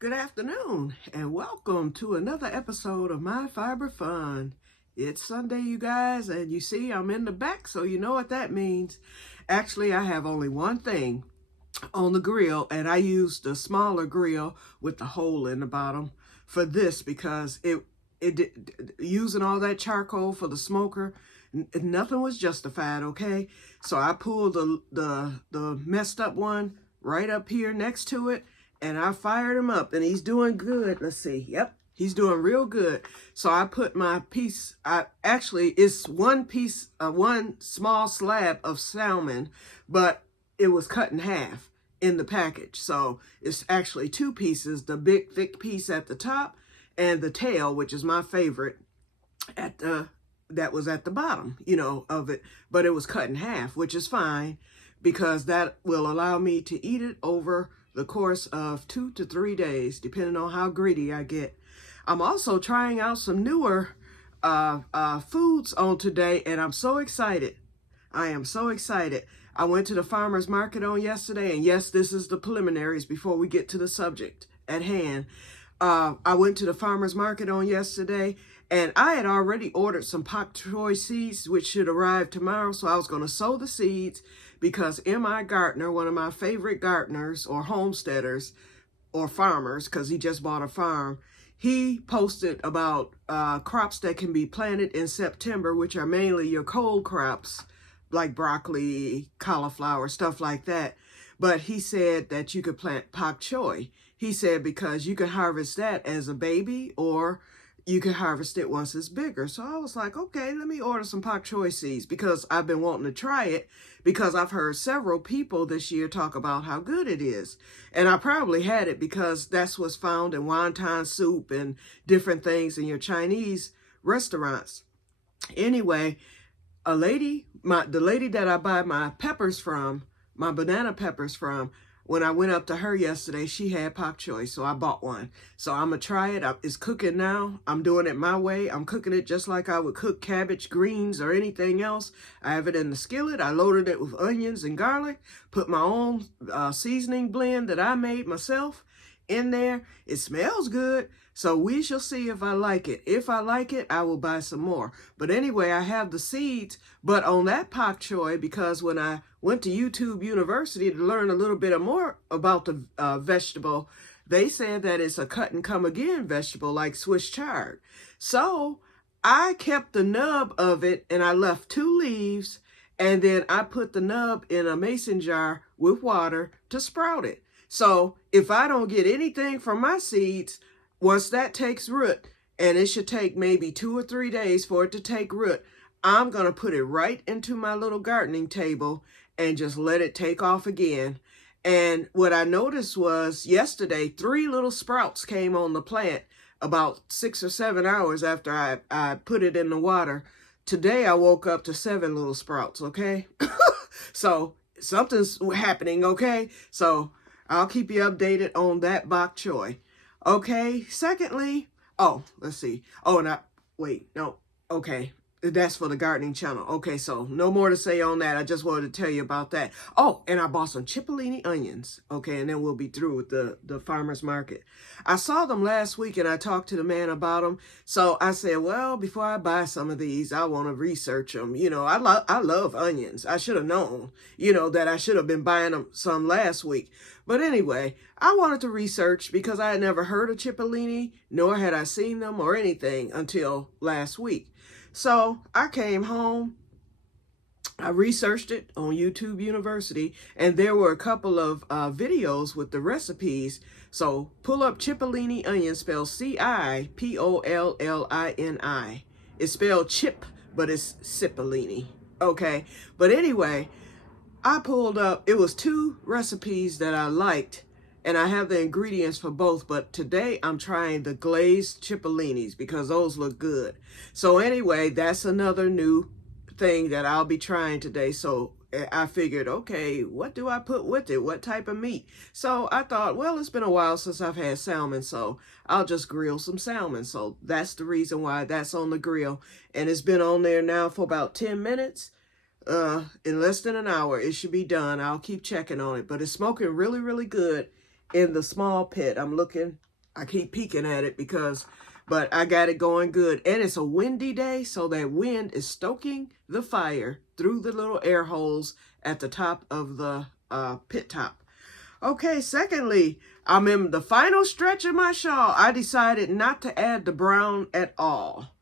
Good afternoon, and welcome to another episode of My Fiber Fun. It's Sunday, you guys, and you see I'm in the back, so you know what that means. Actually, I have only one thing on the grill, and I used the smaller grill with the hole in the bottom for this because using all that charcoal for the smoker, nothing was justified. Okay, so I pulled the messed up one right up here next to it, and I fired him up, and he's doing good. Let's see. Yep, he's doing real good. So I put my piece. It's one piece, one small slab of salmon, but it was cut in half in the package. So it's actually two pieces, the big thick piece at the top and the tail, which is my favorite, at the that was at the bottom, of it, but it was cut in half, which is fine because that will allow me to eat it over the course of 2 to 3 days, depending on how greedy I get. I'm also trying out some newer foods on today, and I'm so excited. I am so excited. I went to the farmer's market on yesterday, and yes, this is the preliminaries before we get to the subject at hand. I went to the farmer's market on yesterday, and I had already ordered some pak choi seeds, which should arrive tomorrow, so I was going to sow the seeds because M.I. Gartner, one of my favorite gardeners or homesteaders or farmers, because he just bought a farm, he posted about crops that can be planted in September, which are mainly your cold crops, like broccoli, cauliflower, stuff like that. But he said that you could plant pak choi. He said because you can harvest that as a baby or you can harvest it once it's bigger. So I was like, okay, let me order some pak choi seeds because I've been wanting to try it because I've heard several people this year talk about how good it is. And I probably had it because that's what's found in wonton soup and different things in your Chinese restaurants. Anyway, the lady that I buy my peppers from, my banana peppers from, when I went up to her yesterday, she had pak choi, so I bought one. So I'm going to try it. It's cooking now. I'm doing it my way. I'm cooking it just like I would cook cabbage, greens, or anything else. I have it in the skillet. I loaded it with onions and garlic, put my own seasoning blend that I made myself in there. It smells good. So we shall see if I like it. If I like it, I will buy some more. But anyway, I have the seeds. But on that pak choi, because when I went to YouTube University to learn a little bit more about the vegetable, they said that it's a cut and come again vegetable like Swiss chard. So I kept the nub of it and I left 2 leaves. And then I put the nub in a mason jar with water to sprout it. So if I don't get anything from my seeds, once that takes root, and it should take maybe 2 or 3 days for it to take root, I'm going to put it right into my little gardening table and just let it take off again. And what I noticed was yesterday, 3 little sprouts came on the plant about 6 or 7 hours after I put it in the water. Today, I woke up to 7 little sprouts, okay? So something's happening, okay? So I'll keep you updated on that bok choy. Okay, secondly, let's see. Okay. That's for the gardening channel. Okay, so no more to say on that. I just wanted to tell you about that. Oh, and I bought some cipollini onions. Okay, and then we'll be through with the farmer's market. I saw them last week and I talked to the man about them. So I said, well, before I buy some of these, I want to research them. I love onions. I should have known, that I should have been buying them some last week. But anyway, I wanted to research because I had never heard of cipollini, nor had I seen them or anything until last week. So I came home, I researched it on YouTube University, and there were a couple of videos with the recipes. So pull up cipollini onion, spelled Cipollini. It's spelled chip, but it's cipollini. Okay, but anyway, I pulled up, it was 2 recipes that I liked, and I have the ingredients for both, but today I'm trying the glazed cipollinis because those look good. So anyway, that's another new thing that I'll be trying today. So I figured, okay, what do I put with it? What type of meat? So I thought, well, it's been a while since I've had salmon, so I'll just grill some salmon. So that's the reason why that's on the grill. And it's been on there now for about 10 minutes. In less than an hour, it should be done. I'll keep checking on it, but it's smoking really, really good in the small pit. I'm looking I keep peeking at it but I got it going good. And it's a windy day, so that wind is stoking the fire through the little air holes at the top of the pit top. Okay, secondly, I'm in the final stretch of my shawl. I decided not to add the brown at all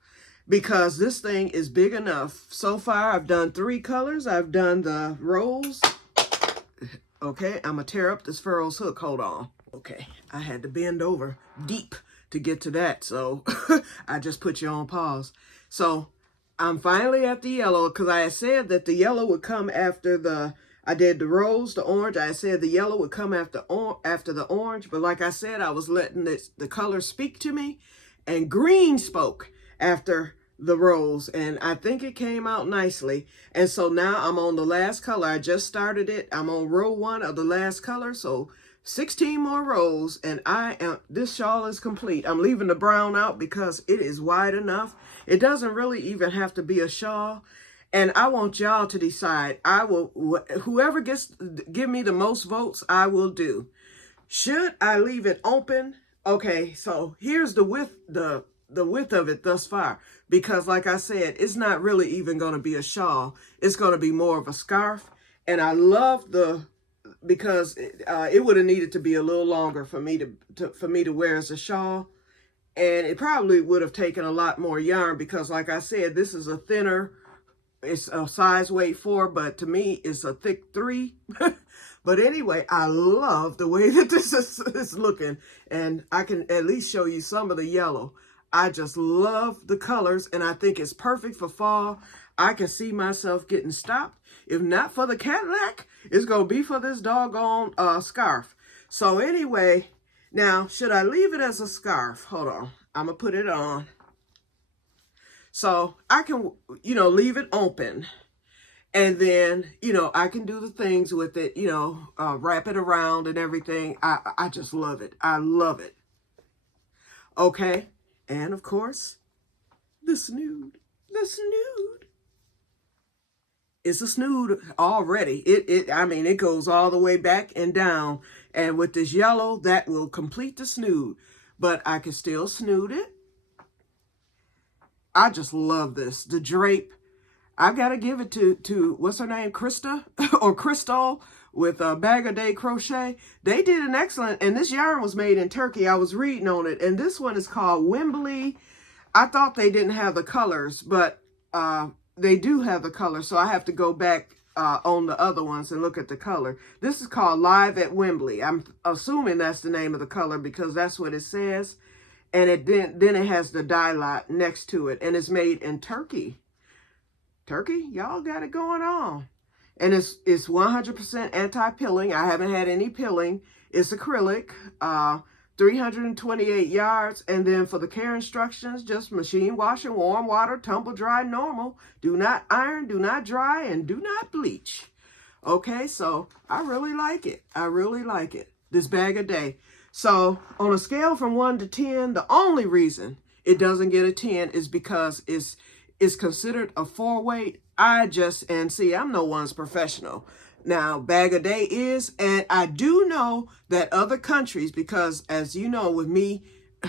because this thing is big enough. So far, I've done 3 colors. I've done the rose. Okay, I'm going to tear up this furrows hook. Hold on. Okay, I had to bend over deep to get to that, so I just put you on pause. So I'm finally at the yellow because I had said that the yellow would come after I did the rose, the orange. I said the yellow would come after the orange, but like I said, I was letting the color speak to me, and green spoke after the rose, and I think it came out nicely. And so now I'm on the last color. I just started it. I'm on row 1 of the last color, so 16 more rows, and this shawl is complete. I'm leaving the brown out because it is wide enough. It doesn't really even have to be a shawl, and I want y'all to decide. Whoever give me the most votes, I will do. Should I leave it open? Okay, so here's the width of it thus far, because like I said, it's not really even going to be a shawl. It's going to be more of a scarf, and I love because it would have needed to be a little longer for me to wear as a shawl, and it probably would have taken a lot more yarn because, like I said, this is a thinner. It's a size weight 4, but to me, it's a thick 3. But anyway, I love the way that this is looking, and I can at least show you some of the yellow. I just love the colors, and I think it's perfect for fall. I can see myself getting stopped. If not for the Cadillac, it's going to be for this doggone scarf. So anyway, now, should I leave it as a scarf? Hold on. I'm going to put it on. So I can, leave it open. And then, I can do the things with it, wrap it around and everything. I just love it. I love it. Okay. And of course, the snood. The snood. It's a snood already. It goes all the way back and down. And with this yellow, that will complete the snood. But I can still snood it. I just love this. The drape. I've got to give it to what's her name? Krista or Crystal with Bag of Day Crochet. They did an excellent, and this yarn was made in Turkey. I was reading on it, and this one is called Wembley. I thought they didn't have the colors, but they do have the color, so I have to go back on the other ones and look at the color. This is called Live at Wembley. I'm assuming that's the name of the color because that's what it says. And then it has the dye lot next to it, and it's made in Turkey. Turkey, y'all got it going on. And it's 100% anti-pilling. I haven't had any pilling. It's acrylic, 328 yards. And then for the care instructions, just machine wash in warm water, tumble dry normal. Do not iron, do not dry, and do not bleach. Okay, so I really like it. I really like it. This Bag of Day. So on a scale from 1 to 10, the only reason it doesn't get a 10 is because it's considered a 4 weight. And see, I'm no one's professional. Now, Bag of Day is, and I do know that other countries, because as you know, with me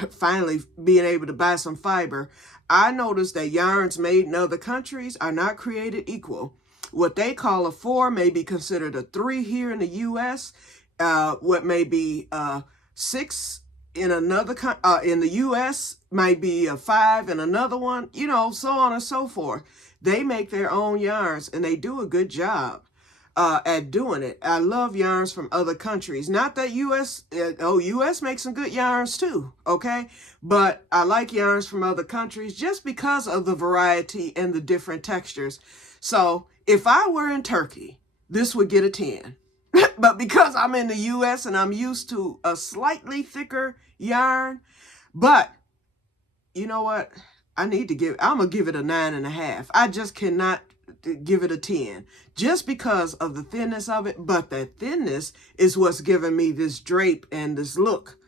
finally being able to buy some fiber, I noticed that yarns made in other countries are not created equal. What they call a 4 may be considered a 3 here in the U.S. What may be 6 in another in the U.S. might be a 5 in another one, so on and so forth. They make their own yarns, and they do a good job at doing it. I love yarns from other countries. Not that U.S. U.S. makes some good yarns too, okay? But I like yarns from other countries just because of the variety and the different textures. So if I were in Turkey, this would get a 10. But because I'm in the U.S. and I'm used to a slightly thicker yarn, but you know what? I'm going to give it a 9.5. I just cannot give it a 10 just because of the thinness of it. But that thinness is what's giving me this drape and this look.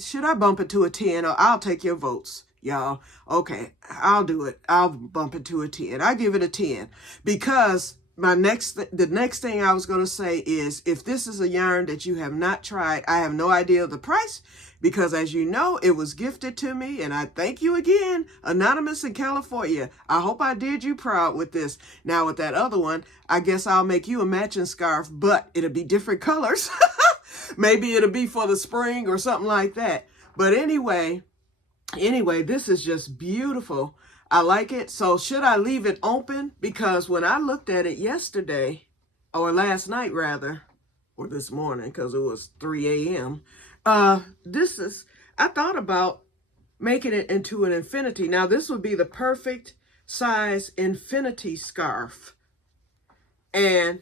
Should I bump it to a 10, or I'll take your votes, y'all? Okay, I'll do it. I'll bump it to a 10. I give it a 10 because the next thing I was going to say is, if this is a yarn that you have not tried, I have no idea the price, because as you know, it was gifted to me, and I thank you again, Anonymous in California. I hope I did you proud with this. Now with that other one, I guess I'll make you a matching scarf, but it'll be different colors. Maybe it'll be for the spring or something like that. But anyway, this is just beautiful. I like it. So should I leave it open? Because when I looked at it yesterday, or last night rather, or this morning, because it was 3 a.m., I thought about making it into an infinity. Now this would be the perfect size infinity scarf. And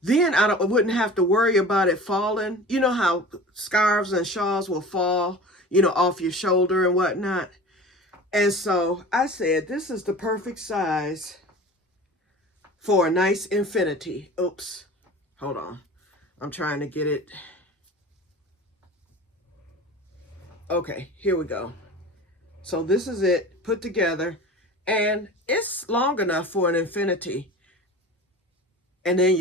then I wouldn't have to worry about it falling. You know how scarves and shawls will fall, off your shoulder and whatnot. And so I said, this is the perfect size for a nice infinity. Oops, hold on. I'm trying to get it. Okay, here we go. So this is it put together, and it's long enough for an infinity. And then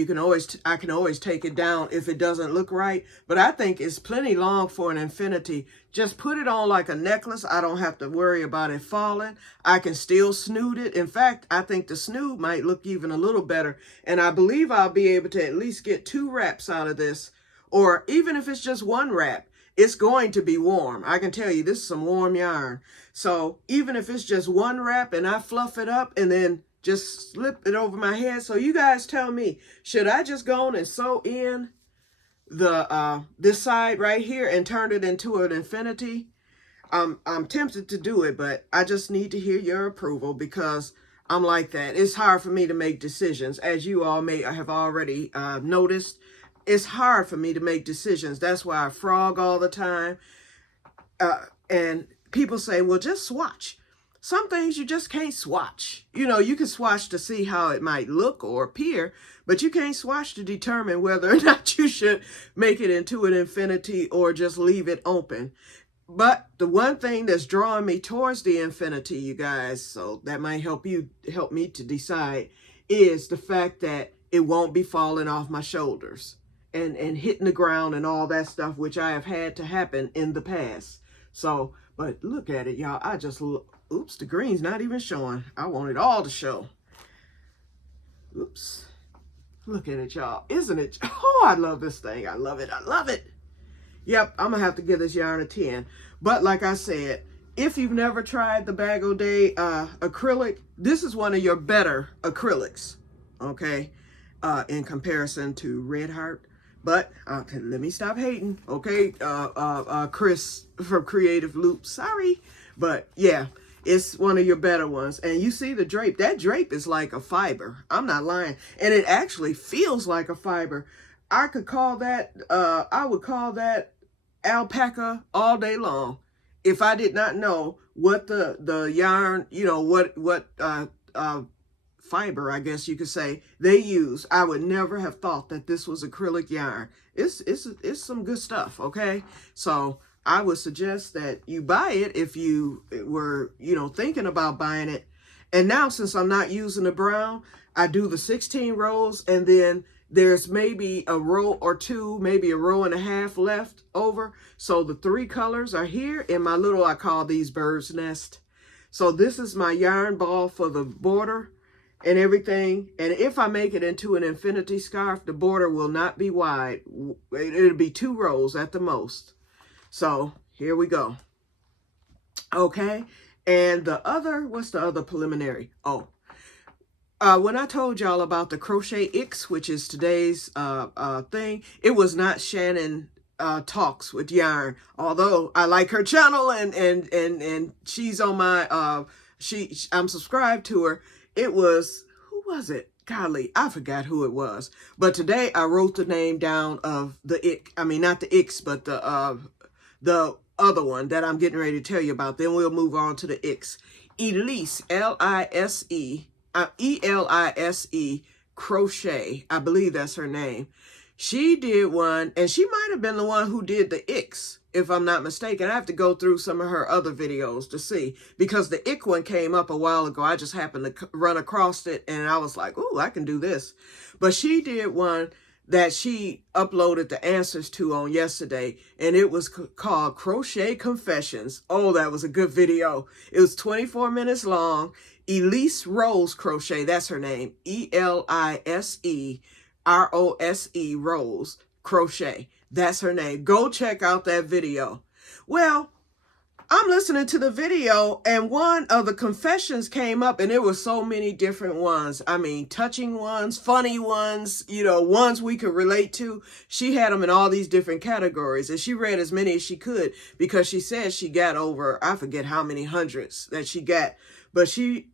I can always take it down if it doesn't look right. But I think it's plenty long for an infinity. Just put it on like a necklace. I don't have to worry about it falling. I can still snood it. In fact, I think the snood might look even a little better. And I believe I'll be able to at least get 2 wraps out of this. Or even if it's just 1 wrap, it's going to be warm. I can tell you, this is some warm yarn. So even if it's just 1 wrap and I fluff it up and then just slip it over my head. So you guys tell me, should I just go on and sew in the this side right here and turn it into an infinity? I'm tempted to do it, but I just need to hear your approval, because I'm like that. It's hard for me to make decisions. As you all may have already noticed, it's hard for me to make decisions. That's why I frog all the time. And people say, well, just swatch. Some things you just can't swatch. You can swatch to see how it might look or appear, but you can't swatch to determine whether or not you should make it into an infinity or just leave it open. But the one thing that's drawing me towards the infinity, you guys, so that might help me to decide, is the fact that it won't be falling off my shoulders and hitting the ground and all that stuff, which I have had to happen in the past. So, but look at it, y'all. I just oops, the green's not even showing. I want it all to show. Oops. Look at it, y'all. Isn't it? Oh, I love this thing. I love it. I love it. Yep, I'm going to have to give this yarn a 10. But like I said, if you've never tried the Bag O' Day acrylic, this is one of your better acrylics, okay, in comparison to Red Heart. But let me stop hating, okay, Chris from Creative Loop. Sorry. But yeah, it's one of your better ones. And you see the drape. That drape is like a fiber. I'm not lying. And it actually feels like a fiber. I would call that alpaca all day long if I did not know what the yarn, what fiber, I guess you could say, they use. I would never have thought that this was acrylic yarn. It's some good stuff, okay? So I would suggest that you buy it if you were, thinking about buying it. And now, since I'm not using the brown, I do the 16 rows, and then there's maybe a row or two, maybe a row and a half left over. So the 3 colors are here in my little, I call these bird's nest. So this is my yarn ball for the border and everything. And if I make it into an infinity scarf, the border will not be wide. It'll be 2 rows at the most. So here we go. Okay. And what's the other preliminary? Oh, when I told y'all about the Crochet X, which is today's thing, it was not Shannon Talks with Yarn. Although I like her channel and she's on my, I'm subscribed to her. It was, who was it? Golly, I forgot who it was. But today I wrote the name down of the X. I mean, not the X, but the other one that I'm getting ready to tell you about. Then we'll move on to the X. Elise, Elise, Crochet. I believe that's her name. She did one, and she might have been the one who did the icks, if I'm not mistaken. I have to go through some of her other videos to see, because the ick one came up a while ago. I just happened to run across it, and I was like, ooh, I can do this. But she did one that she uploaded the answers to on yesterday, and it was called Crochet Confessions. Oh, that was a good video. It was 24 minutes long. Elise Rose Crochet, that's her name. Elise Rose Rose Crochet. That's her name. Go check out that video. Well, I'm listening to the video, and one of the confessions came up, and there were so many different ones. I mean, touching ones, funny ones, you know, ones we could relate to. She had them in all these different categories, and she read as many as she could, because she said she got over, I forget how many hundreds that she got, but she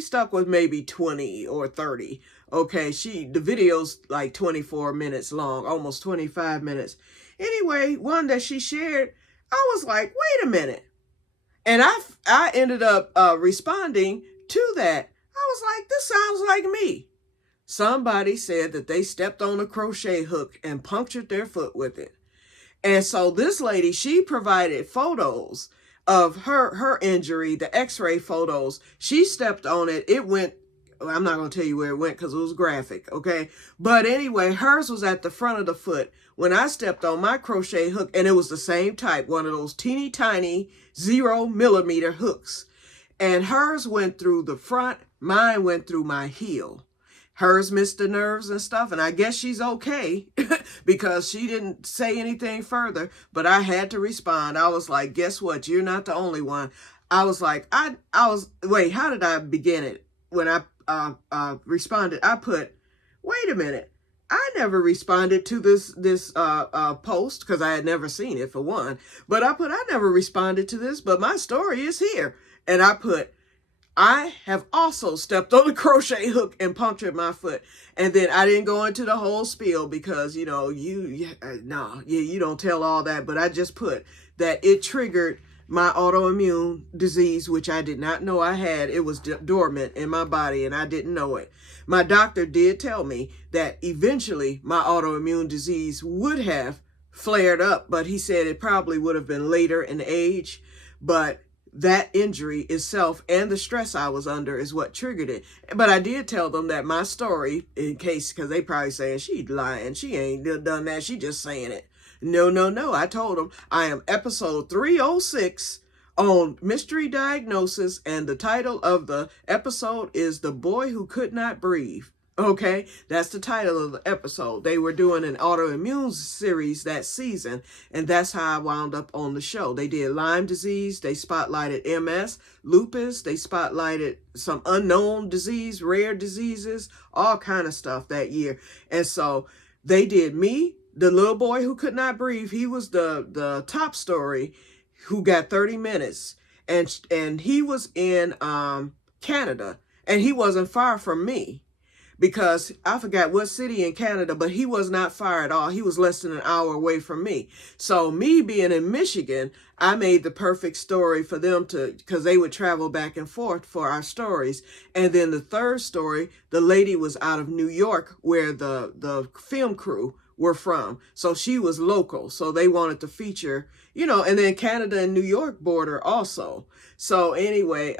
stuck with maybe 20 or 30. Okay, the video's like 24 minutes long, almost 25 minutes. Anyway, one that she shared, I was like, wait a minute. And I ended up responding to that. I was like, this sounds like me. Somebody said that they stepped on a crochet hook and punctured their foot with it. And so this lady, she provided photos of her injury, the x-ray photos. She stepped on it. It went, I'm not going to tell you where it went because it was graphic, okay? But anyway, hers was at the front of the foot. When I stepped on my crochet hook, and it was the same type, one of those teeny tiny 0mm hooks. And hers went through the front, mine went through my heel. Hers missed the nerves and stuff, and I guess she's okay because she didn't say anything further, but I had to respond. I was like, guess what? You're not the only one. I was like, wait, how did I begin it? When I responded, I put, wait a minute. I never responded to this post because I had never seen it, for one. But I never responded to this, but my story is here. And I put, I have also stepped on a crochet hook and punctured my foot. And then I didn't go into the whole spiel because, you know, you don't tell all that. But I just put that it triggered my autoimmune disease, which I did not know I had. It was dormant in my body and I didn't know it. My doctor did tell me that eventually my autoimmune disease would have flared up, but he said it probably would have been later in age. But that injury itself and the stress I was under is what triggered it. But I did tell them that my story, in case, because they probably saying she's lying. She ain't done that. She just saying it. No. I told them I am episode 306 on mystery diagnosis, and the title of the episode is The Boy Who Could Not Breathe. Okay, that's the title of the episode. They were doing an autoimmune series that season, and that's how I wound up on the show. They did Lyme disease, they spotlighted MS, lupus, they spotlighted some unknown disease, rare diseases, all kind of stuff that year. And so they did me, the little boy who could not breathe. He was the top story, who got 30 minutes, and he was in Canada, and he wasn't far from me, because I forgot what city in Canada, but he was not far at all. He was less than an hour away from me. So me being in Michigan, I made the perfect story for them because they would travel back and forth for our stories. And then the third story, the lady was out of New York, where the film crew were from. So she was local. So they wanted to feature, you know, and then Canada and New York border also. So anyway,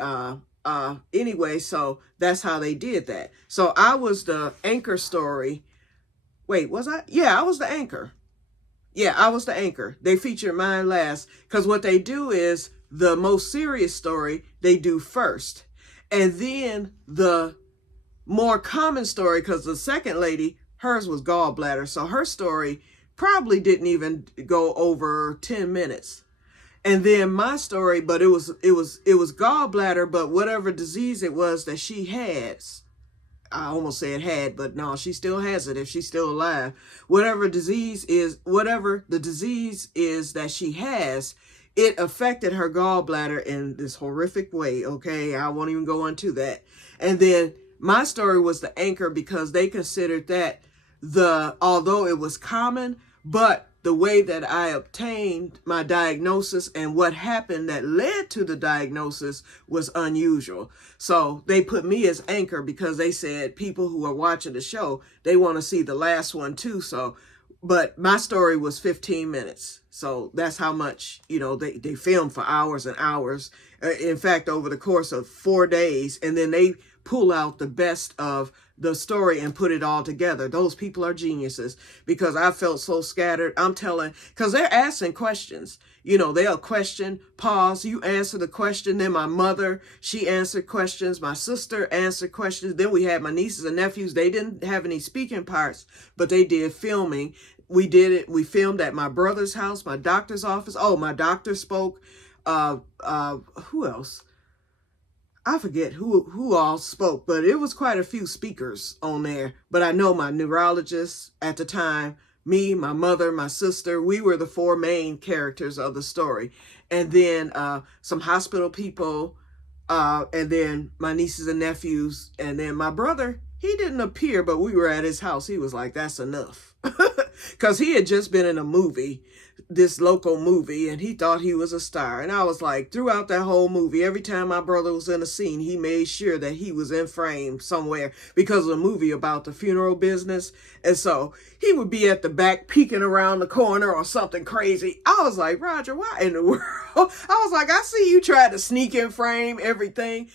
so that's how they did that. So I was the anchor story. Wait, was I? Yeah, I was the anchor. Yeah, I was the anchor. They featured mine last because what they do is the most serious story they do first. And then the more common story, because the second lady, hers was gallbladder. So her story probably didn't even go over 10 minutes. And then my story, but it was gallbladder, but whatever disease it was that she has, I almost said had, but no, she still has it if she's still alive. Whatever the disease is that she has, it affected her gallbladder in this horrific way. Okay, I won't even go into that. And then my story was the anchor because they considered that although it was common, but the way that I obtained my diagnosis and what happened that led to the diagnosis was unusual. So they put me as anchor because they said people who are watching the show, they want to see the last one too. So but my story was 15 minutes. So that's how much, they filmed for hours and hours. In fact, over the course of 4 days, and then they pull out the best of the story and put it all together. Those people are geniuses, because I felt so scattered. I'm telling, because they're asking questions. They'll question, pause, you answer the question. Then my mother, she answered questions. My sister answered questions. Then we had my nieces and nephews. They didn't have any speaking parts, but they did filming. We did it. We filmed at my brother's house, my doctor's office. Oh, my doctor spoke. Who else? I forget who all spoke, but it was quite a few speakers on there. But I know my neurologist at the time, me, my mother, my sister, we were the 4 main characters of the story. And then some hospital people, and then my nieces and nephews, and then my brother. He didn't appear, but we were at his house. He was like, that's enough. Because he had just been in a movie, this local movie, and he thought he was a star. And I was like, throughout that whole movie, every time my brother was in a scene, he made sure that he was in frame somewhere, because of a movie about the funeral business. And so he would be at the back peeking around the corner or something crazy. I was like, Roger, why in the world? I was like, I see you try to sneak in frame everything.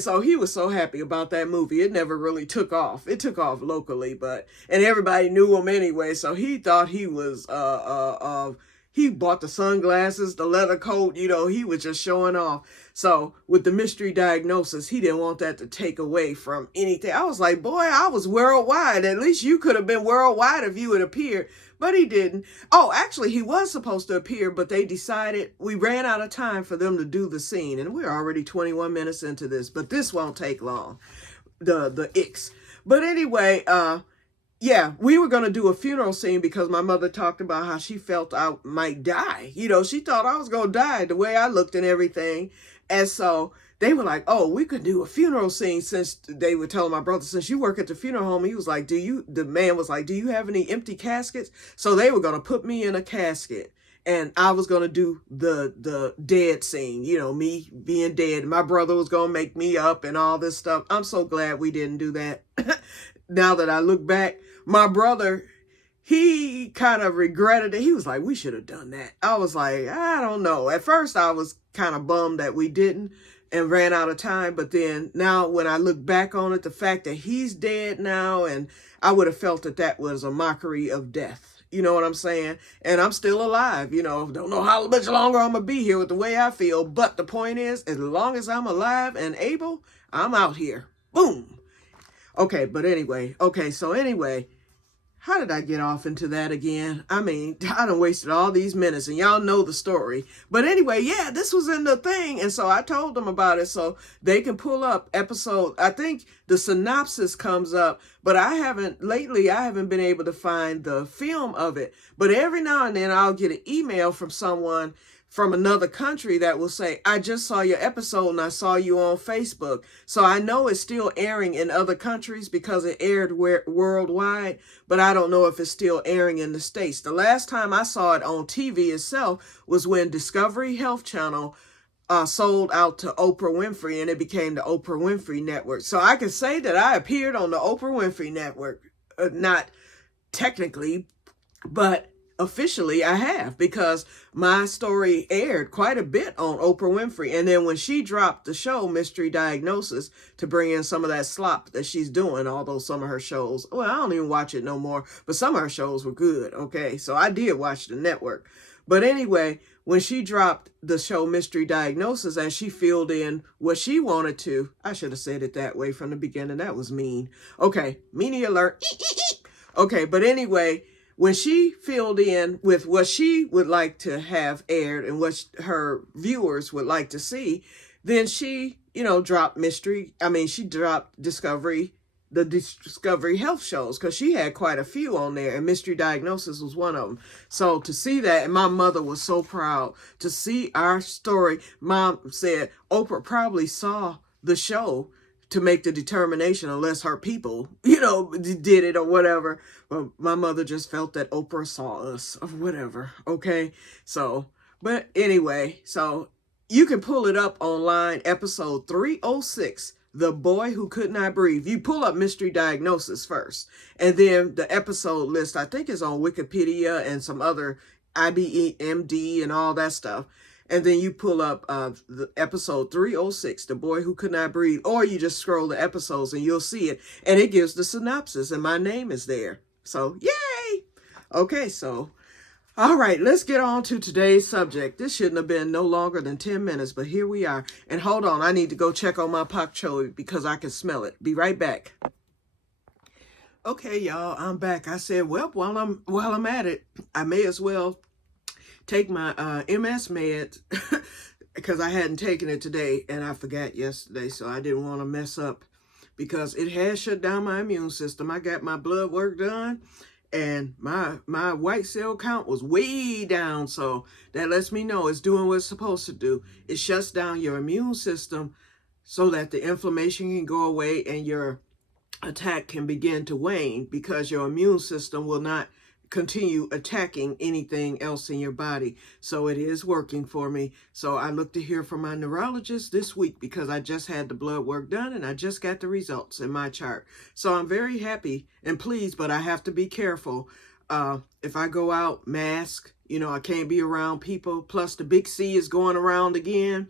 So he was so happy about that movie. It never really took off. It took off locally, and everybody knew him anyway. So he thought he was, he bought the sunglasses, the leather coat, he was just showing off. So with the mystery diagnosis, he didn't want that to take away from anything. I was like, boy, I was worldwide. At least you could have been worldwide if you had appeared. But he didn't. Oh, actually, he was supposed to appear, but they decided we ran out of time for them to do the scene. And we're already 21 minutes into this, but this won't take long, the icks. But anyway, yeah, we were going to do a funeral scene, because my mother talked about how she felt I might die. She thought I was going to die the way I looked and everything. And so they were like, oh, we could do a funeral scene, since they were telling my brother, since you work at the funeral home. He was like, the man was like, do you have any empty caskets? So they were going to put me in a casket, and I was going to do the dead scene, me being dead. My brother was going to make me up and all this stuff. I'm so glad we didn't do that. Now that I look back, my brother, he kind of regretted it. He was like, we should have done that. I was like, I don't know. At first I was kind of bummed that we didn't, and ran out of time. But then now when I look back on it, the fact that he's dead now, and I would have felt that was a mockery of death. You know what I'm saying? And I'm still alive, don't know how much longer I'm going to be here with the way I feel. But the point is, as long as I'm alive and able, I'm out here. Boom. Okay, but anyway. Okay, so anyway, how did I get off into that again? I mean, I done wasted all these minutes, and y'all know the story. But anyway, yeah, this was in the thing. And so I told them about it so they can pull up episode. I think the synopsis comes up, but lately I haven't been able to find the film of it. But every now and then I'll get an email from someone from another country that will say, I just saw your episode and I saw you on Facebook. So I know it's still airing in other countries because it aired worldwide, but I don't know if it's still airing in the States. The last time I saw it on TV itself was when Discovery Health Channel sold out to Oprah Winfrey, and it became the Oprah Winfrey Network. So I can say that I appeared on the Oprah Winfrey Network. Not technically, but officially I have, because my story aired quite a bit on Oprah Winfrey. And then when she dropped the show Mystery Diagnosis to bring in some of that slop that she's doing, although some of her shows, well, I don't even watch it no more, but some of her shows were good. Okay, so I did watch the network. But anyway, when she dropped the show Mystery Diagnosis and she filled in what she wanted to, I should have said it that way from the beginning. That was mean. Okay, meanie alert. Okay, but anyway, when she filled in with what she would like to have aired and what her viewers would like to see, then she, dropped she dropped the Discovery Health shows, because she had quite a few on there, and Mystery Diagnosis was one of them. So to see that, and my mother was so proud to see our story. Mom said Oprah probably saw the show to make the determination, unless her people, did it or whatever. But my mother just felt that Oprah saw us or whatever. Okay. So, but anyway, so you can pull it up online, episode 306, The Boy Who Could Not Breathe. You pull up Mystery Diagnosis first, and then the episode list, I think, is on Wikipedia and some other IBEMD and all that stuff. And then you pull up the episode 306, The Boy Who Could Not Breathe, or you just scroll the episodes and you'll see it. And it gives the synopsis, and my name is there. So, yay! Okay, so, all right, let's get on to today's subject. This shouldn't have been no longer than 10 minutes, but here we are. And hold on, I need to go check on my pak choi because I can smell it. Be right back. Okay, y'all, I'm back. I said, well, while I'm at it, I may as well take my MS meds because I hadn't taken it today and I forgot yesterday, so I didn't want to mess up because it has shut down my immune system. I got my blood work done and my white cell count was way down, so that lets me know it's doing what it's supposed to do. It shuts down your immune system so that the inflammation can go away and your attack can begin to wane because your immune system will not continue attacking anything else in your body. So it is working for me. So I look to hear from my neurologist this week because I just had the blood work done and I just got the results in my chart. So I'm very happy and pleased, but I have to be careful. If I go out, mask, I can't be around people. Plus the big C is going around again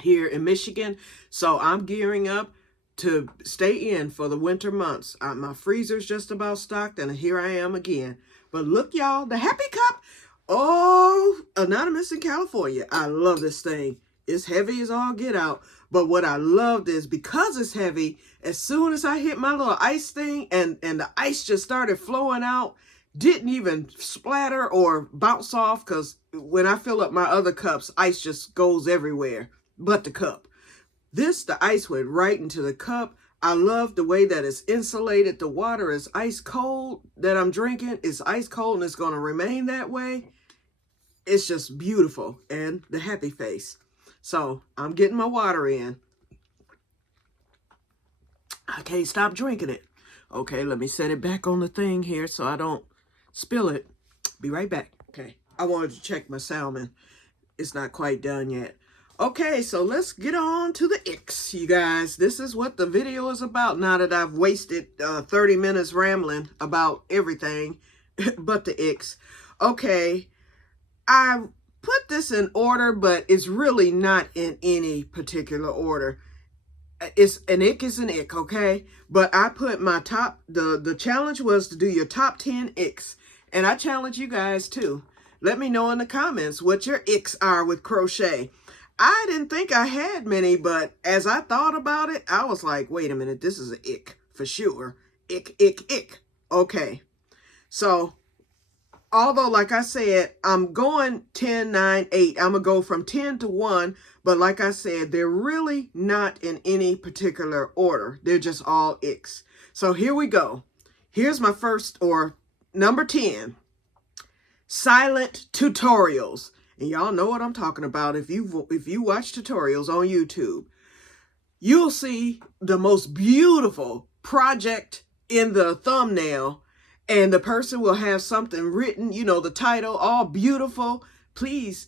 here in Michigan. So I'm gearing up to stay in for the winter months. My freezer's just about stocked and here I am again. But look, y'all, the Happy Cup. Oh, Anonymous in California. I love this thing. It's heavy as all get out. But what I loved is because it's heavy, as soon as I hit my little ice thing and the ice just started flowing out, didn't even splatter or bounce off because when I fill up my other cups, ice just goes everywhere but the cup. The ice went right into the cup. I love the way that it's insulated. The water is ice cold that I'm drinking. It's ice cold and it's going to remain that way. It's just beautiful. And the happy face. So I'm getting my water in. I can't stop drinking it. Okay, let me set it back on the thing here so I don't spill it. Be right back. Okay, I wanted to check my salmon. It's not quite done yet. Okay, so let's get on to the icks, you guys. This is what the video is about now that I've wasted 30 minutes rambling about everything but the icks. Okay, I put this in order, but it's really not in any particular order. It's an ick is an ick, okay? But I put my top, the challenge was to do your top 10 icks. And I challenge you guys too. Let me know in the comments what your icks are with crochet. I didn't think I had many, but as I thought about it, I was like, wait a minute, this is an ick for sure. Ick, ick, ick. Okay. So, although, like I said, I'm going 10, 9, 8. I'm going to go from 10 to 1. But like I said, they're really not in any particular order. They're just all icks. So here we go. Here's my first, or number 10. Silent tutorials. And y'all know what I'm talking about. If you watch tutorials on YouTube, you'll see the most beautiful project in the thumbnail. And the person will have something written, the title, all beautiful. Please,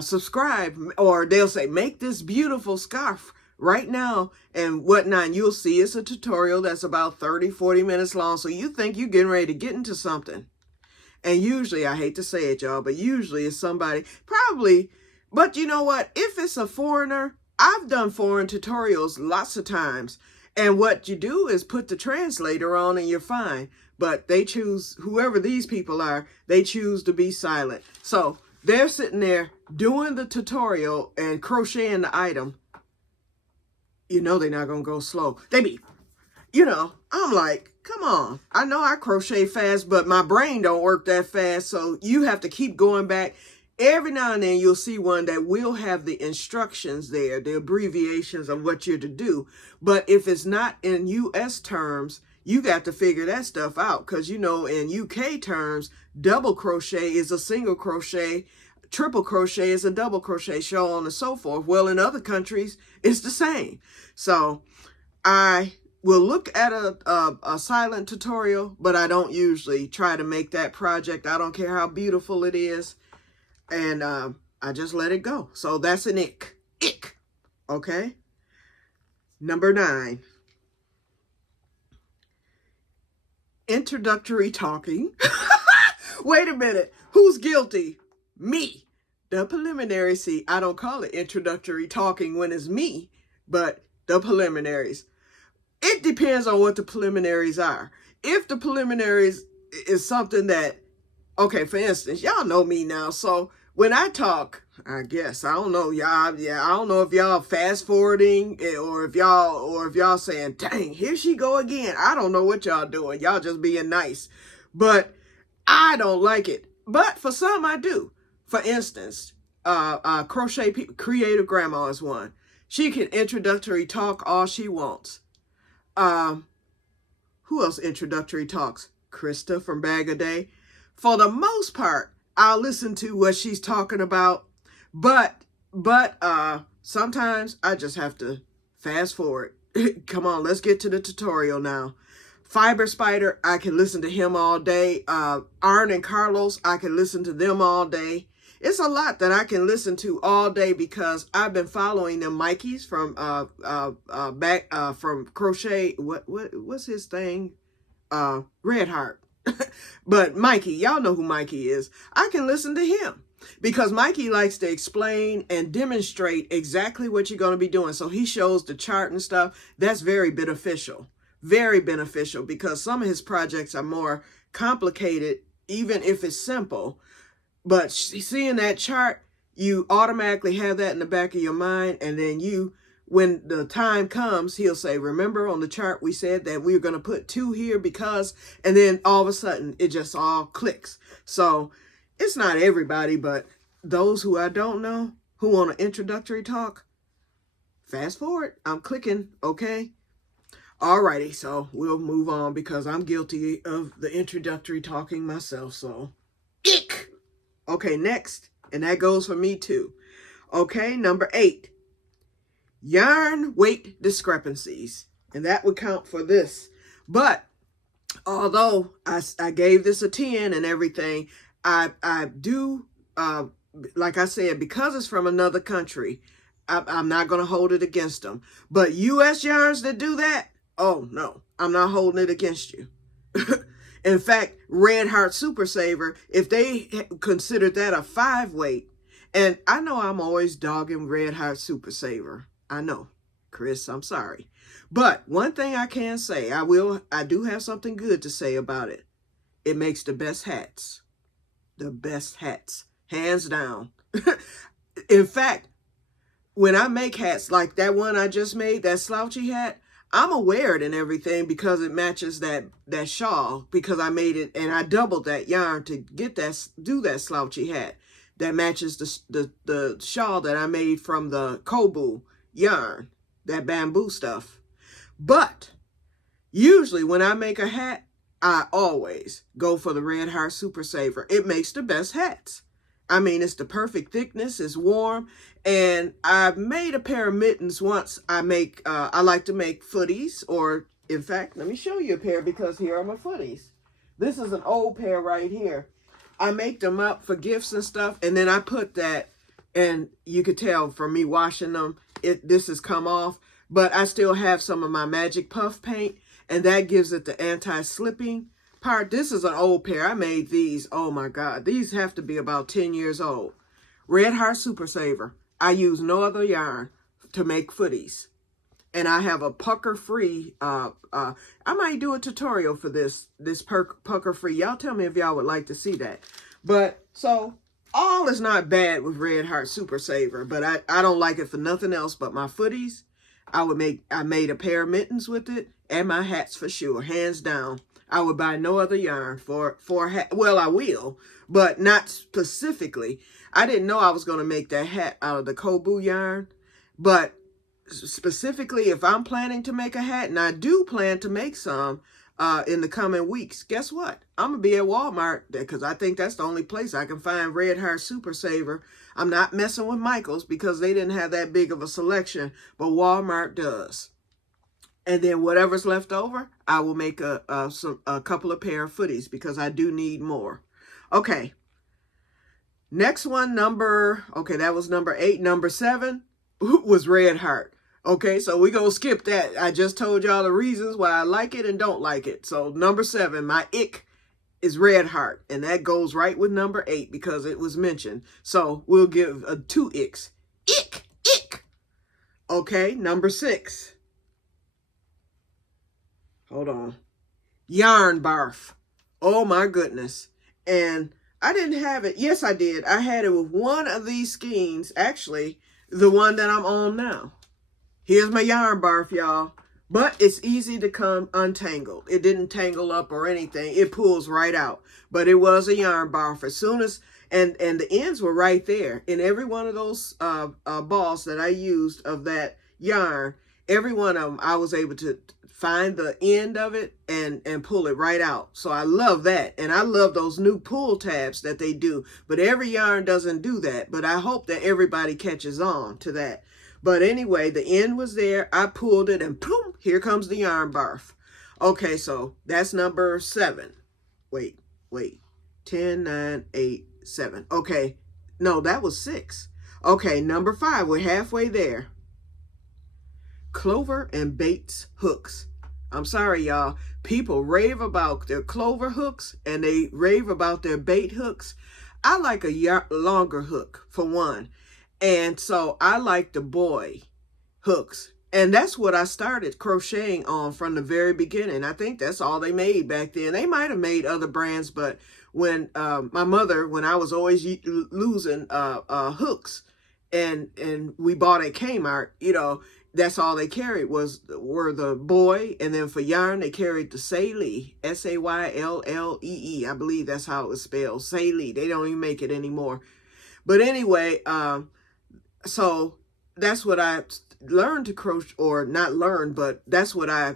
subscribe. Or they'll say, make this beautiful scarf right now and whatnot. And you'll see it's a tutorial that's about 30, 40 minutes long. So you think you're getting ready to get into something. And usually, I hate to say it, y'all, but usually it's somebody, probably, but you know what? If it's a foreigner, I've done foreign tutorials lots of times. And what you do is put the translator on and you're fine. But they choose, whoever these people are, they choose to be silent. So they're sitting there doing the tutorial and crocheting the item. They're not going to go slow. They be, I'm like, come on. I know I crochet fast, but my brain don't work that fast. So you have to keep going back. Every now and then you'll see one that will have the instructions there, the abbreviations of what you're to do. But if it's not in US terms, you got to figure that stuff out. Because, in UK terms, double crochet is a single crochet. Triple crochet is a double crochet, so on and so forth. Well, in other countries, it's the same. So I will look at a silent tutorial, but I don't usually try to make that project. I don't care how beautiful it is. And I just let it go. So that's an ick. Ick. Okay? Number 9. Introductory talking. Wait a minute. Who's guilty? Me. The preliminary. See, I don't call it introductory talking when it's me, but the preliminaries. It depends on what the preliminaries are. If the preliminaries is something that, okay, for instance, y'all know me now. So when I talk, I guess, I don't know, y'all, I don't know if y'all fast forwarding or if y'all saying, dang, here she go again. I don't know what y'all doing. Y'all just being nice. But I don't like it. But for some, I do. For instance, Crochet Creative Grandma is one. She can introductory talk all she wants. Who else introductory talks? Krista from Bag a Day. For the most part, I'll listen to what she's talking about, but sometimes I just have to fast forward. Come on, let's get to the tutorial now. Fiber Spider, I can listen to him all day. Arn and Carlos, I can listen to them all day. It's a lot that I can listen to all day because I've been following them Mikeys from from Crochet. What's his thing? Red Heart. But Mikey, y'all know who Mikey is. I can listen to him because Mikey likes to explain and demonstrate exactly what you're going to be doing. So he shows the chart and stuff. That's very beneficial. Very beneficial because some of his projects are more complicated, even if it's simple. But seeing that chart, you automatically have that in the back of your mind. And then when the time comes, he'll say, remember on the chart, we said that we were going to put 2 here because, and then all of a sudden it just all clicks. So it's not everybody, but those who I don't know, who want an introductory talk, fast forward. I'm clicking. Okay. Alrighty. So we'll move on because I'm guilty of the introductory talking myself. So ick. Okay, next, and that goes for me too. Okay, number 8, yarn weight discrepancies, and that would count for this. But although I gave this a 10 and everything, I do, like I said, because it's from another country, I'm not going to hold it against them. But U.S. yarns that do that, oh no, I'm not holding it against you. In fact, Red Heart Super Saver, if they considered that a 5 weight, and I know I'm always dogging Red Heart Super Saver. I know, Chris, I'm sorry. But one thing I can say, I do have something good to say about it. It makes the best hats. The best hats, hands down. In fact, when I make hats like that one I just made, that slouchy hat, I'm gonna wear it and everything because it matches that shawl, because I made it and I doubled that yarn to do that slouchy hat that matches the shawl that I made from the kobu yarn, that bamboo stuff. But usually when I make a hat, I always go for the Red Heart Super Saver. It makes the best hats. I mean, it's the perfect thickness, it's warm, and I've made a pair of mittens once. I like to make footies, or in fact, let me show you a pair because here are my footies. This is an old pair right here. I make them up for gifts and stuff, and then I put that, and you could tell from me washing them, this has come off, but I still have some of my Magic Puff paint, and that gives it the anti-slipping part. This is an old pair. I made these. Oh my God. These have to be about 10 years old. Red Heart Super Saver. I use no other yarn to make footies. And I have a pucker-free, I might do a tutorial for this pucker-free. Y'all tell me if y'all would like to see that. But, so, all is not bad with Red Heart Super Saver, but I don't like it for nothing else but my footies. I made a pair of mittens with it, and my hats for sure, hands down. I would buy no other yarn for a hat. Well, I will, but not specifically. I didn't know I was going to make that hat out of the kobu yarn, but specifically, if I'm planning to make a hat, and I do plan to make some in the coming weeks, guess what? I'm going to be at Walmart because I think that's the only place I can find Red Heart Super Saver. I'm not messing with Michael's because they didn't have that big of a selection, but Walmart does. And then whatever's left over, I will make a couple of pair of footies because I do need more. Okay. Next one, that was number 8. Number 7 was Red Heart. Okay, so we're going to skip that. I just told y'all the reasons why I like it and don't like it. So number 7, my ick is red heart. And that goes right with number 8 because it was mentioned. So we'll give 2 icks. Ick, ick. Okay, number 6. Hold on. Yarn barf. Oh my goodness. And I didn't have it. Yes, I did. I had it with one of these skeins. Actually, the one that I'm on now. Here's my yarn barf, y'all. But it's easy to come untangled. It didn't tangle up or anything. It pulls right out. But it was a yarn barf. As soon as, and the ends were right there. In every one of those balls that I used of that yarn, every one of them, I was able to find the end of it and pull it right out. So I love that. And I love those new pull tabs that they do. But every yarn doesn't do that. But I hope that everybody catches on to that. But anyway, the end was there. I pulled it and boom, here comes the yarn barf. Okay, so that's number 7. Wait. 10, 9, 8, 7. Okay, no, that was 6. Okay, number 5, we're halfway there. Clover and Bates hooks. I'm sorry, y'all. People rave about their clover hooks and they rave about their bait hooks. I like a longer hook, for one. And so I like the boy hooks. And that's what I started crocheting on from the very beginning. I think that's all they made back then. They might have made other brands, but when my mother, when I was always losing hooks and we bought at Kmart, you know, that's all they carried were the boy. And then for yarn, they carried the Saylee, S-A-Y-L-L-E-E. I believe that's how it was spelled, Saylee. They don't even make it anymore. But anyway, so that's what I learned to crochet, or not learned, but that's what I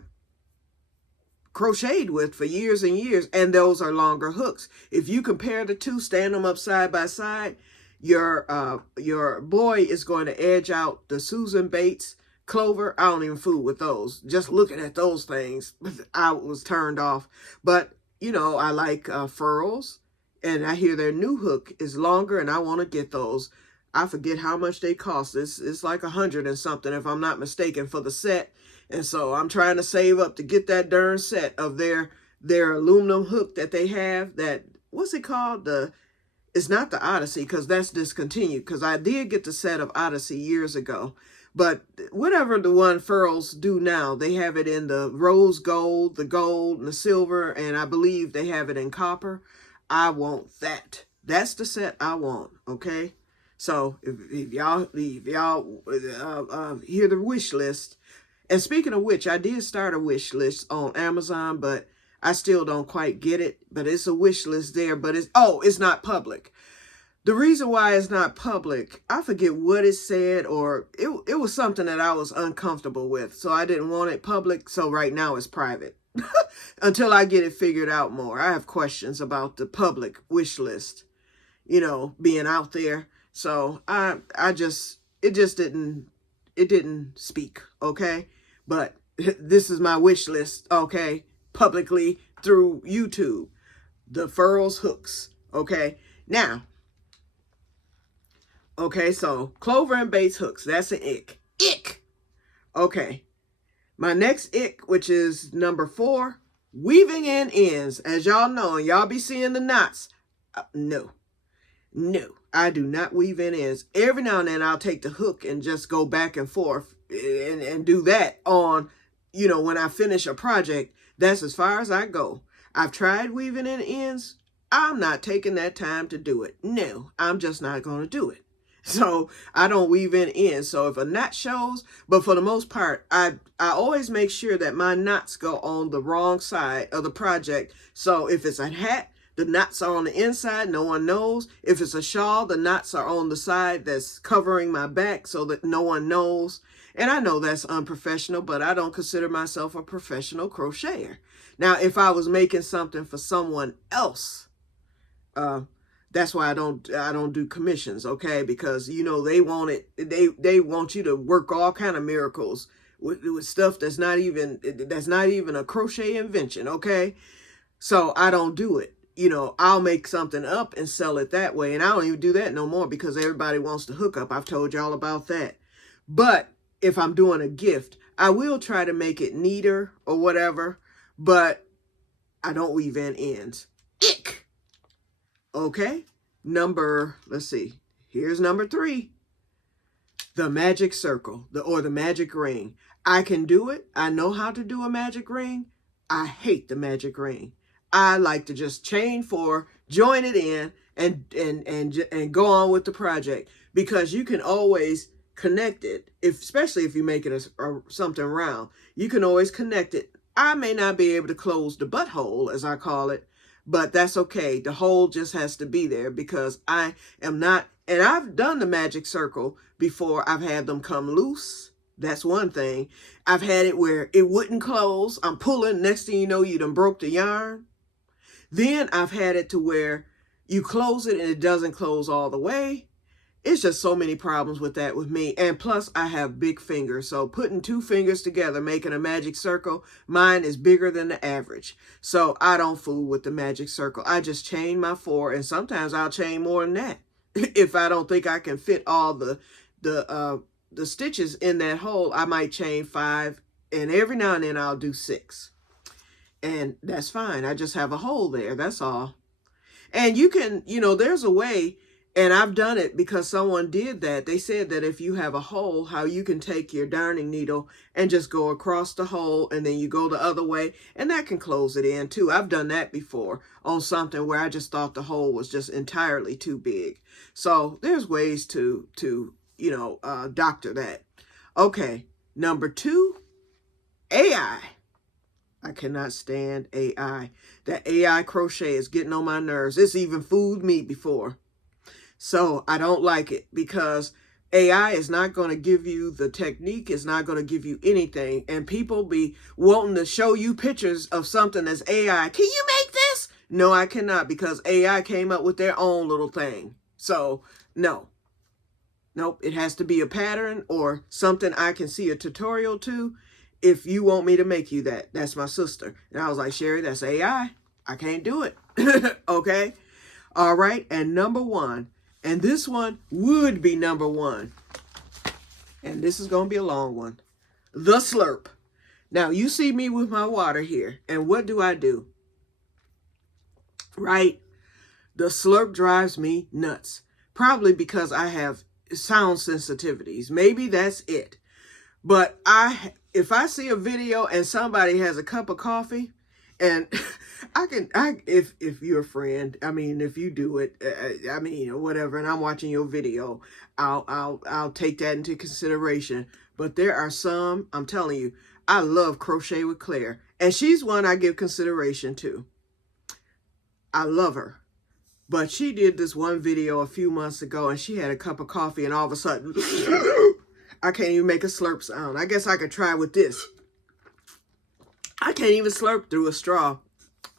crocheted with for years and years. And those are longer hooks. If you compare the two, stand them up side by side, your boy is going to edge out the Susan Bates Clover. I don't even fool with those. Just looking at those things, I was turned off. But, you know, I like furls, and I hear their new hook is longer, and I want to get those. I forget how much they cost. It's like 100 and something, if I'm not mistaken, for the set. And so I'm trying to save up to get that darn set of their aluminum hook that they have. That, what's it called? It's not the Odyssey, because that's discontinued. Because I did get the set of Odyssey years ago. But whatever the one furls do now, they have it in the rose gold, the gold, and the silver. And I believe they have it in copper. I want that. That's the set I want, okay? So if y'all hear the wish list, and speaking of which, I did start a wish list on Amazon, but I still don't quite get it. But it's a wish list there, but it's not public. The reason why it's not public, I forget what it said, or it was something that I was uncomfortable with, so I didn't want it public. So right now it's private until I get it figured out more. I have questions about the public wish list, you know, being out there. So it just didn't speak, okay? But this is my wish list, okay? Publicly through YouTube. The furls hooks, okay? Now, okay, so Clover and Bates hooks, that's an ick. Ick! Okay. My next ick, which is number 4, weaving in ends. As y'all know, and y'all be seeing the knots. No, I do not weave in ends. Every now and then I'll take the hook and just go back and forth and do that on, you know, when I finish a project. That's as far as I go. I've tried weaving in ends. I'm not taking that time to do it. No, I'm just not going to do it. So I don't weave in ends. So if a knot shows, but for the most part, I always make sure that my knots go on the wrong side of the project. So if it's a hat, the knots are on the inside, no one knows. If it's a shawl, the knots are on the side that's covering my back so that no one knows. And I know that's unprofessional, but I don't consider myself a professional crocheter. Now, if I was making something for someone else, that's why I don't do commissions, okay? Because, you know, they want it. They want you to work all kind of miracles with stuff that's not even a crochet invention, okay? So I don't do it. You know, I'll make something up and sell it that way. And I don't even do that no more because everybody wants to hook up. I've told y'all about that. But if I'm doing a gift, I will try to make it neater or whatever, but I don't weave in ends. Ick! Okay, let's see. Here's number 3. The magic circle, or the magic ring. I can do it. I know how to do a magic ring. I hate the magic ring. I like to just chain 4, join it in, and go on with the project, because you can always connect it, especially if you make it something round. You can always connect it. I may not be able to close the butthole, as I call it, but that's okay. The hole just has to be there, because I am not, and I've done the magic circle before. I've had them come loose. That's one thing. I've had it where it wouldn't close. I'm pulling. Next thing you know, you done broke the yarn. Then I've had it to where you close it and it doesn't close all the way. It's just so many problems with that with me. And plus, I have big fingers. So putting 2 fingers together, making a magic circle, mine is bigger than the average. So I don't fool with the magic circle. I just chain my 4, and sometimes I'll chain more than that. If I don't think I can fit all the stitches in that hole, I might chain 5, and every now and then I'll do 6. And that's fine. I just have a hole there. That's all. And you can, there's a way, and I've done it because someone did that. They said that if you have a hole, how you can take your darning needle and just go across the hole, and then you go the other way, and that can close it in too. I've done that before on something where I just thought the hole was just entirely too big. So there's ways to doctor that. Okay, number 2, AI. I cannot stand AI. That AI crochet is getting on my nerves. It's even fooled me before. So I don't like it, because AI is not going to give you the technique. It's not going to give you anything. And people be wanting to show you pictures of something that's AI. Can you make this? No, I cannot, because AI came up with their own little thing. So no. Nope, it has to be a pattern or something I can see a tutorial to. If you want me to make you that, that's my sister. And I was like, Sherry, that's AI. I can't do it. Okay. All right. And number 1, and this one would be number 1. And this is going to be a long one. The slurp. Now you see me with my water here. And what do? Right? The slurp drives me nuts. Probably because I have sound sensitivities. Maybe that's it. But if I see a video and somebody has a cup of coffee, and if you're a friend, if you do it, or whatever, and I'm watching your video, I'll take that into consideration. But there are some, I'm telling you, I love Crochet with Claire, and she's one I give consideration to. I love her. But she did this one video a few months ago, and she had a cup of coffee, and all of a sudden, I can't even make a slurp sound. I guess I could try with this. I can't even slurp through a straw.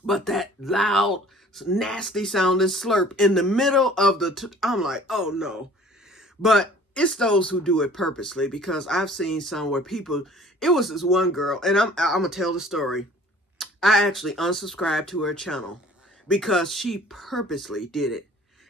But that loud, nasty sounding slurp in the middle of I'm like, oh no. But it's those who do it purposely, because I've seen some where it was this one girl, and I'm going to tell the story. I actually unsubscribed to her channel because she purposely did it.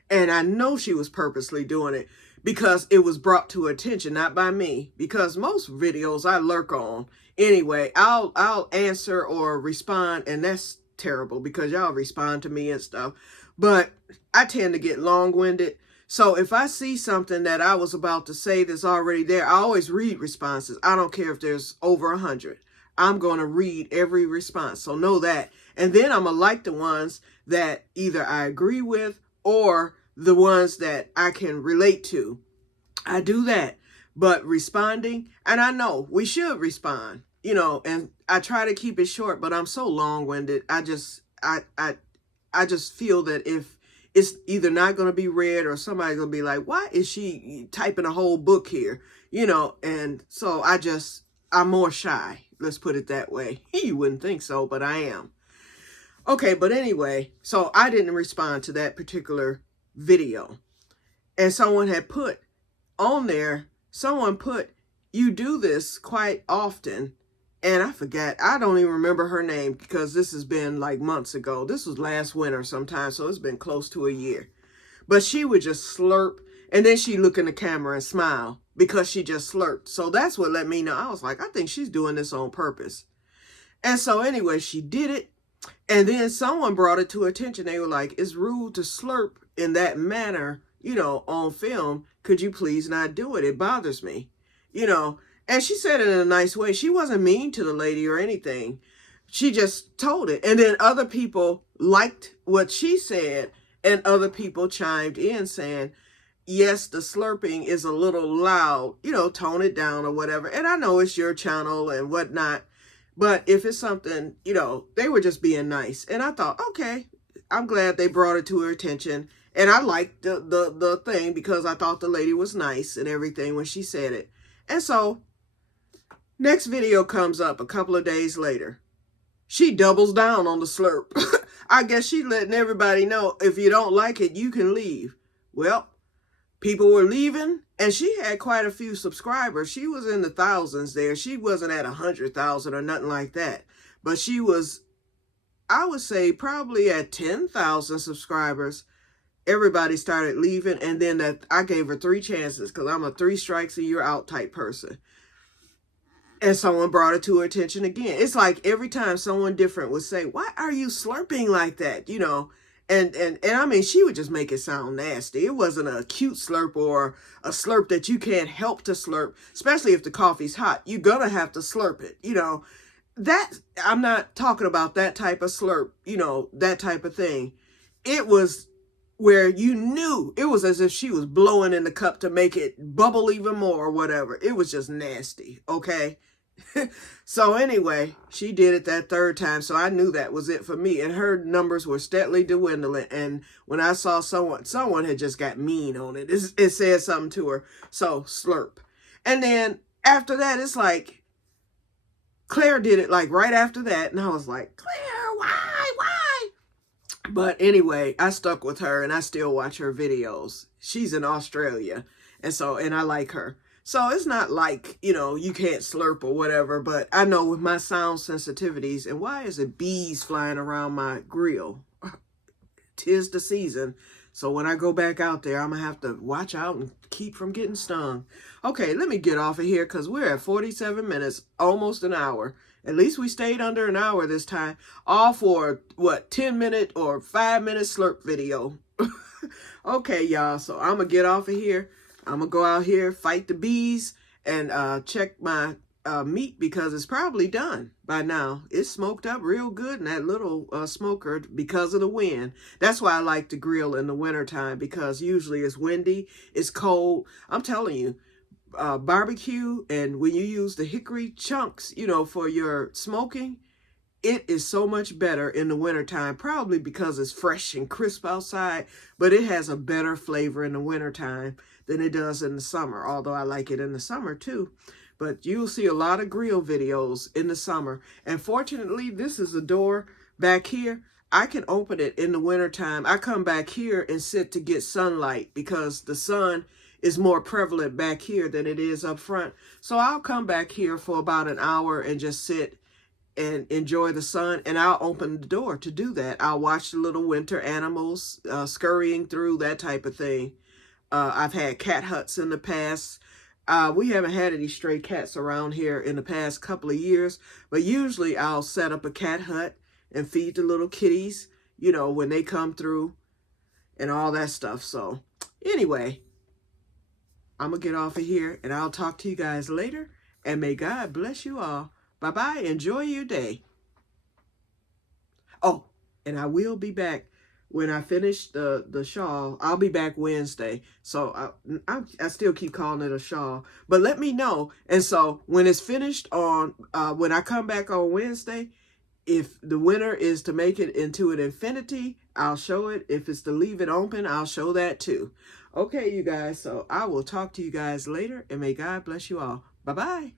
And I know she was purposely doing it because it was brought to attention, not by me. Because most videos I lurk on. Anyway, I'll answer or respond, and that's terrible because y'all respond to me and stuff. But I tend to get long-winded. So if I see something that I was about to say that's already there, I always read responses. I don't care if there's over 100. I'm going to read every response. So know that. And then I'm going to like the ones that either I agree with or the ones that I can relate to. I do that. But responding, and I know we should respond, and I try to keep it short, but I'm so long-winded. I just feel that if it's either not going to be read or somebody's going to be like, why is she typing a whole book here? And so I'm more shy. Let's put it that way. You wouldn't think so, but I am. Okay, but anyway, so I didn't respond to that particular video. And someone had put on there, you do this quite often. And I forgot, I don't even remember her name because this has been like months ago. This was last winter sometime, so it's been close to a year. But she would just slurp, and then she'd look in the camera and smile. because she just slurped. So that's what let me know. I was like, I think she's doing this on purpose. And so anyway, she did it. And then someone brought it to her attention. They were like, it's rude to slurp in that manner, you know, on film. Could you please not do it? It bothers me, you know. And she said it in a nice way. She wasn't mean to the lady or anything. She just told it. And then other people liked what she said. And other people chimed in saying, yes, the slurping is a little loud, you know, tone it down or whatever. And I know it's your channel and whatnot. But if it's something, you know, they were just being nice. And I thought, okay, I'm glad they brought it to her attention. And I liked the thing because I thought the lady was nice and everything when she said it. And so next video comes up a couple of days later. She doubles down on the slurp. I guess she letting everybody know, if you don't like it, you can leave. Well, people were leaving, and she had quite a few subscribers. She was in the thousands there. She wasn't at 100,000 or nothing like that. But she was, I would say, probably at 10,000 subscribers. Everybody started leaving, and then I gave her 3 chances because I'm a 3 strikes and you're out type person. And someone brought it to her attention again. It's like every time someone different would say, why are you slurping like that? You know, and I mean, she would just make it sound nasty. It wasn't a cute slurp or a slurp that you can't help to slurp, especially if the coffee's hot. You're going to have to slurp it, you know. That, I'm not talking about that type of slurp, you know, that type of thing. It was where you knew it was as if she was blowing in the cup to make it bubble even more or whatever. It was just nasty, okay? So anyway, she did it that 3rd time, so I knew that was it for me. And her numbers were steadily dwindling. And when I saw someone had just got mean on it. It said something to her. So slurp. And then after that, it's like Claire did it like right after that. And I was like, Claire, why? But anyway, I stuck with her and I still watch her videos. She's in Australia. And I like her. So it's not like, you know, you can't slurp or whatever, but I know with my sound sensitivities, and why is it bees flying around my grill? 'Tis the season. So when I go back out there, I'm going to have to watch out and keep from getting stung. Okay, let me get off of here because we're at 47 minutes, almost an hour. At least we stayed under an hour this time. All for, 10-minute or 5-minute slurp video. Okay, y'all, so I'm going to get off of here. I'm going to go out here, fight the bees, and check my meat because it's probably done by now. It's smoked up real good in that little smoker because of the wind. That's why I like to grill in the wintertime because usually it's windy, it's cold. I'm telling you, barbecue and when you use the hickory chunks, you know, for your smoking, it is so much better in the wintertime, probably because it's fresh and crisp outside, but it has a better flavor in the wintertime than it does in the summer, although I like it in the summer too. But you'll see a lot of grill videos in the summer. And fortunately, this is the door back here. I can open it in the wintertime. I come back here and sit to get sunlight because the sun is more prevalent back here than it is up front. So I'll come back here for about an hour and just sit and enjoy the sun, and I'll open the door to do that. I'll watch the little winter animals scurrying through, that type of thing. I've had cat huts in the past. We haven't had any stray cats around here in the past couple of years, but usually I'll set up a cat hut and feed the little kitties, you know, when they come through and all that stuff. So anyway, I'm going to get off of here and I'll talk to you guys later, and may God bless you all. Bye-bye. Enjoy your day. Oh, and I will be back when I finish the shawl. I'll be back Wednesday. So I still keep calling it a shawl. But let me know. And so when it's finished on, when I come back on Wednesday, if the winner is to make it into an infinity, I'll show it. If it's to leave it open, I'll show that too. Okay, you guys. So I will talk to you guys later, and may God bless you all. Bye-bye.